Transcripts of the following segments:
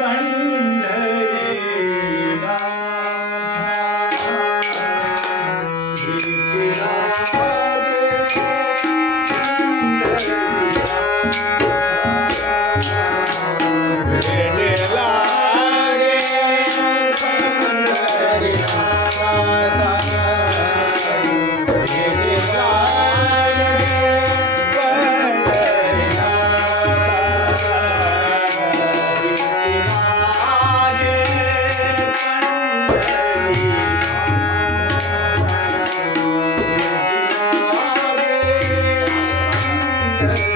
பண்டரே Thank you.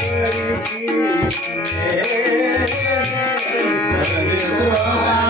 Hare Krishna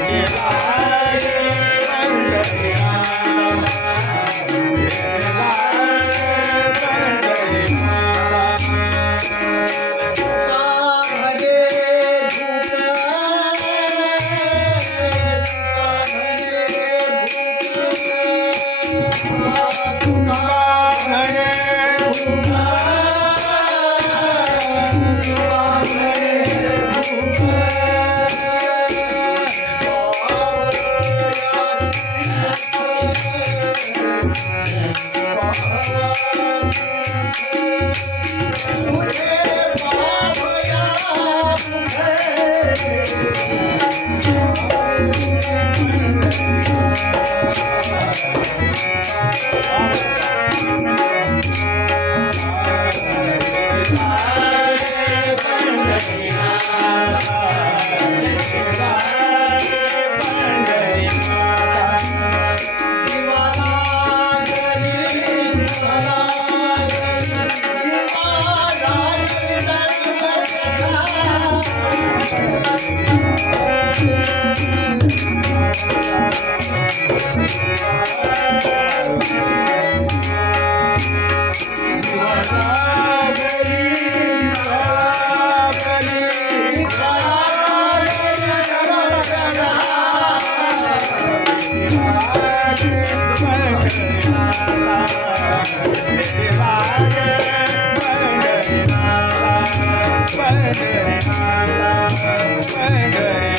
Bye. Yeah. Pandhari Mata Pandhari